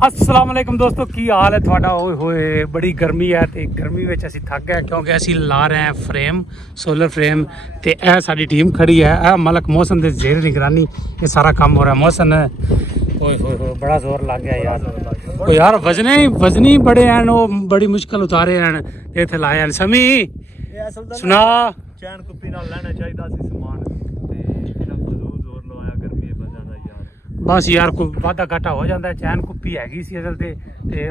अस्सलाम वालेकुम दोस्तों की हाल है थोड़ा होए होए बड़ी गर्मी है तो गर्मी में असी थक गए क्योंकि असी ला रहे हैं फ्रेम सोलर फ्रेम तो यह साड़ी टीम खड़ी है यह मलक मौसम के जेर निगरानी ये सारा काम हो रहा है मौसम होए होए होए बड़ा जोर लग गया यार ओ यार वजनी बड़े हैं वो बड़ी मुश्किल उतारे हैं इतने लाए हैं समी सुना चैन कुप्पी नाल लेना चाहिए सी समान बस यार कोई वाधा घाटा हो जाता है चैन कुप्पी हैगी सी असल ते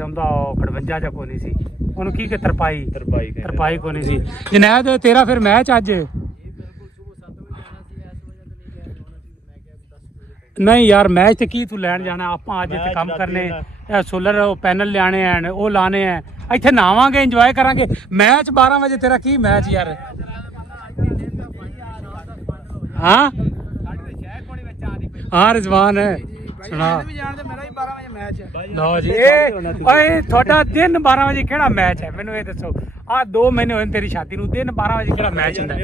उनका खड़वंजा जा कोनी सी उन्होंने की तरपाई कोनी सी जनैद तेरा फिर मैच अज नहीं यार मैच तो की तू लैन जाना आप अज इतने काम करने सोलर पैनल लियाने हैं वो लाने हैं इतने नहावांगे इंजॉय करांगे मैच 12 बजे तेरा की मैच यार हाँ हाँ रिजवान है सुना लो जी थोड़ा दिन 12 बजे केड़ा मैच है मैनू ये दसो आ 2 महीने होए तेरी शादी नू दिन 12 बजे केड़ा मैच हुंदा है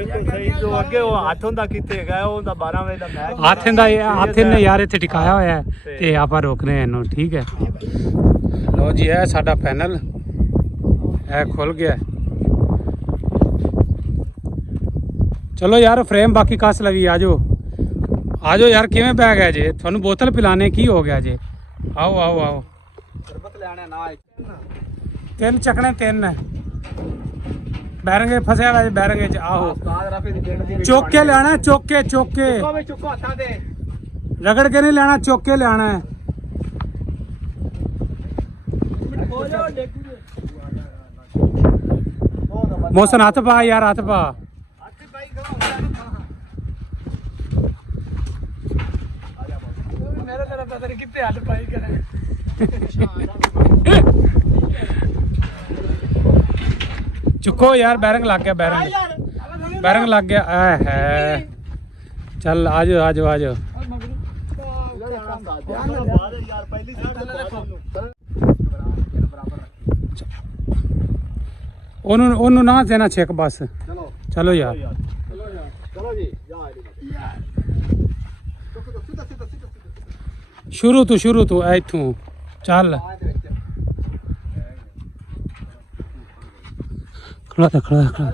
जो अगे वो हाथ हुंदा किथे गया ओंदा 12 बजे दा मैच हाथ ने यार इत्थे टिकाया होया है ते आपां रोकने इन्नू ठीक है लो जी है साडा पैनल है खुल गया चलो यार फ्रेम बाकी कस लगी आजो यार किवें पै गया जे थानू बोतल पिलाने की हो गया जे आओ आओ आओ तीन चकने तीन बैरंगे फसया हुआ बैरंगे आहो चौके लियाना चौके रगड़ के नहीं लेना चौके लियाना है मौसम हाथ पा यार हाथ पा चुको यार बैरंग लग गया बैरंग लग गया है चल आजो आजो आजो ओनू ना देना छेक बस चलो यार शुरू तो इथू चल खड़ा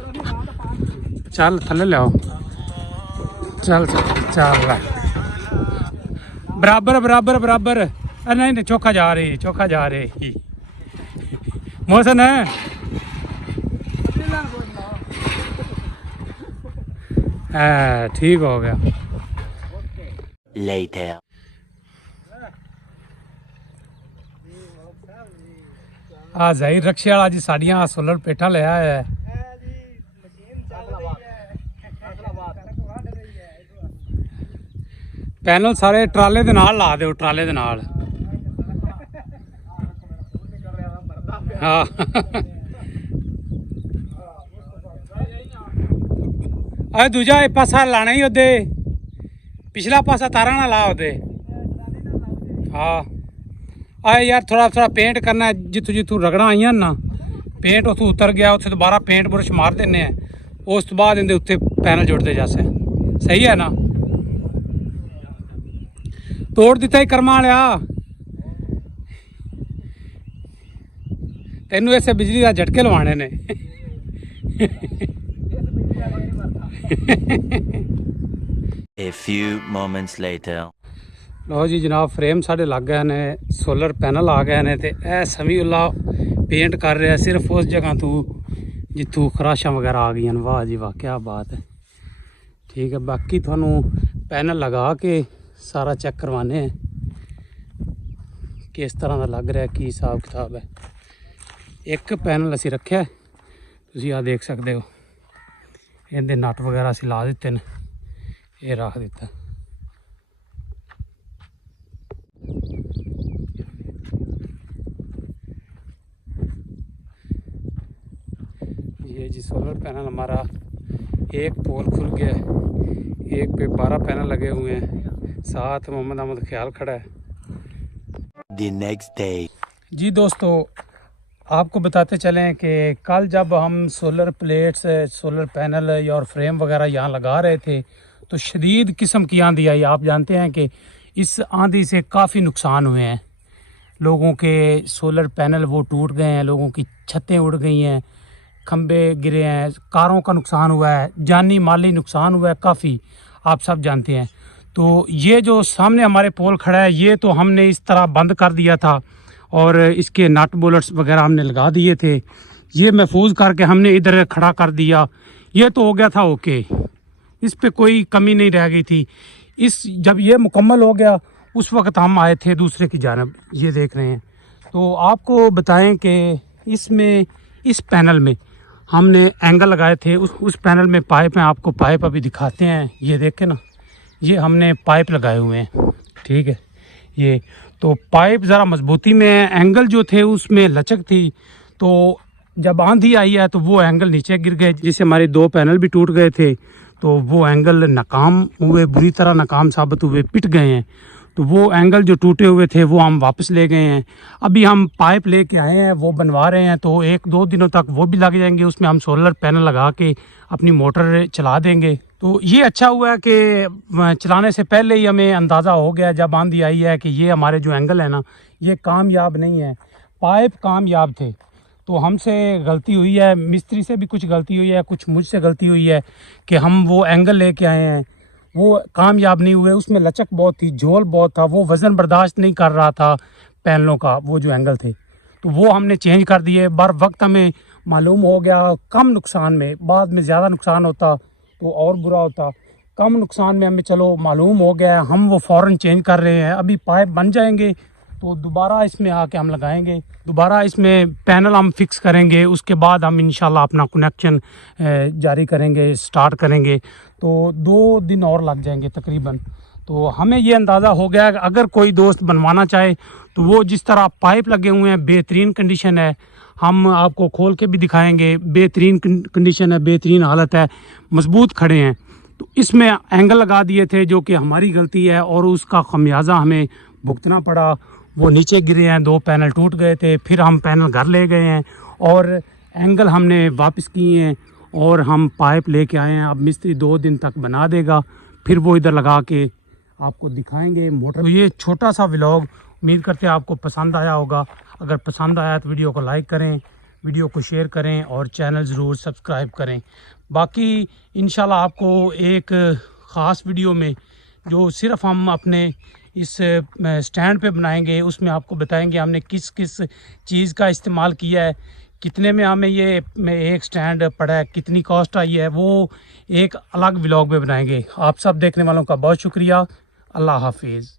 चल थले लियाओ चल बराबर नहीं चौखा जा रही मौसम है ठीक हो गया Later. आ जाहिर रक्शे वाला जी साड़ियाँ सोलर पेठा ले आया है पैनल सारे ट्राले दे नाल ला दो ट्राले दे नाल हाँ अरे दूजा एक पासा लाना ही ओदे पिछला पासा तारा ना ला ओदे हाँ आए यार थोड़ा पेंट करना है जितों रगड़ा आई ना पेंट उतों उतर गया उसे दोबारा पेंट ब्रश मार देने उस तो बाद इनके उत्ते पैनल जुड़ते जैसे सही है ना तोड़ दिता ही कर्मा लिया तेनू ऐसे बिजली का झटके लवाने ने A few moments later. लो जी जनाब फ्रेम साढ़े लग गए ने सोलर पैनल आ गए ने ते ए समीउल्ला पेंट कर रहा सिर्फ उस जगह तू जितों खराशा वगैरह आ गई वाह जी वाह क्या बात है ठीक है बाकी थानू पैनल लगा के सारा चेक करवाने हैं किस तरह का लग रहा है की हिसाब किताब है एक पैनल असी रखे तुसी आ देख सकते हो इहदे नट वगैरह असी ला दिते ने ये रख दिता ये जी सोलर पैनल हमारा एक पोल खुल गया है एक पे 12 पैनल लगे हुए हैं साथ मोहम्मद अहमद ख्याल खड़ा है The next day. जी दोस्तों आपको बताते चलें कि कल जब हम सोलर प्लेट्स सोलर पैनल और फ्रेम वगैरह यहाँ लगा रहे थे तो शदीद किस्म की आंधी आई। आप जानते हैं कि इस आंधी से काफ़ी नुकसान हुए हैं लोगों के सोलर पैनल वो टूट गए हैं, लोगों की छतें उड़ गई हैं, खंबे गिरे हैं, कारों का नुकसान हुआ है, जानी माली नुकसान हुआ है काफ़ी, आप सब जानते हैं। तो ये जो सामने हमारे पोल खड़ा है ये तो हमने इस तरह बंद कर दिया था और इसके नट बोल्ट्स वगैरह हमने लगा दिए थे, ये महफूज करके हमने इधर खड़ा कर दिया। ये तो हो गया था ओके, इस पे कोई कमी नहीं रह गई थी। जब ये मुकम्मल हो गया उस वक्त हम आए थे दूसरे की जानब, ये देख रहे हैं। तो आपको बताएं कि इसमें इस पैनल में हमने एंगल लगाए थे, उस पैनल में पाइप हैं, आपको पाइप अभी दिखाते हैं। ये देखें ना, ये हमने पाइप लगाए हुए हैं, ठीक है। ये तो पाइप ज़रा मजबूती में, एंगल जो थे उसमें लचक थी, तो जब आंधी आई है तो वो एंगल नीचे गिर गए, जिससे हमारे 2 पैनल भी टूट गए थे। तो वो एंगल नाकाम हुए, बुरी तरह नाकाम साबित हुए, पिट गए हैं। तो वो एंगल जो टूटे हुए थे वो हम वापस ले गए हैं। अभी हम पाइप लेके आए हैं, वो बनवा रहे हैं, तो 1-2 दिनों तक वो भी लग जाएंगे। उसमें हम सोलर पैनल लगा के अपनी मोटर चला देंगे। तो ये अच्छा हुआ है कि चलाने से पहले ही हमें अंदाज़ा हो गया जब आंधी आई है कि ये हमारे जो एंगल है ना ये कामयाब नहीं है। पाइप कामयाब थे, तो हमसे गलती हुई है, मिस्त्री से भी कुछ गलती हुई है, कुछ मुझसे गलती हुई है कि हम वो एंगल लेके आए हैं, वो कामयाब नहीं हुए। उसमें लचक बहुत थी, झोल बहुत था, वो वज़न बर्दाश्त नहीं कर रहा था पैनलों का, वो जो एंगल थे। तो वो हमने चेंज कर दिए। बर वक्त हमें मालूम हो गया, कम नुकसान में, बाद में ज़्यादा नुकसान होता तो और बुरा होता। कम नुकसान में हमें चलो मालूम हो गया, हम वो फ़ौरन चेंज कर रहे हैं। अभी पाइप बन जाएंगे तो दोबारा इसमें आके हम लगाएंगे, दोबारा इसमें पैनल हम फिक्स करेंगे। उसके बाद हम इंशाल्लाह अपना कनेक्शन जारी करेंगे, स्टार्ट करेंगे। तो 2 दिन और लग जाएंगे तकरीबन। तो हमें ये अंदाज़ा हो गया कि अगर कोई दोस्त बनवाना चाहे तो वो जिस तरह पाइप लगे हुए हैं बेहतरीन कंडीशन है, हम आपको खोल के भी दिखाएंगे, बेहतरीन कंडीशन है, बेहतरीन हालत है, मजबूत खड़े हैं। तो इसमें एंगल लगा दिए थे जो कि हमारी गलती है और उसका खमियाजा हमें भुगतना पड़ा। वो नीचे गिरे हैं, 2 पैनल टूट गए थे, फिर हम पैनल घर ले गए हैं और एंगल हमने वापस किए हैं और हम पाइप लेके आए हैं। अब मिस्त्री 2 दिन तक बना देगा, फिर वो इधर लगा के आपको दिखाएंगे मोटर। तो ये छोटा सा व्लॉग, उम्मीद करते हैं आपको पसंद आया होगा। अगर पसंद आया तो वीडियो को लाइक करें, वीडियो को शेयर करें और चैनल ज़रूर सब्सक्राइब करें। बाकी इंशाल्लाह आपको एक ख़ास वीडियो में जो सिर्फ हम अपने इस स्टैंड पे बनाएंगे, उसमें आपको बताएंगे हमने किस किस चीज़ का इस्तेमाल किया है, कितने में हमें ये एक स्टैंड पड़ा है, कितनी कॉस्ट आई है, वो एक अलग व्लॉग में बनाएंगे। आप सब देखने वालों का बहुत शुक्रिया। अल्लाह हाफिज़।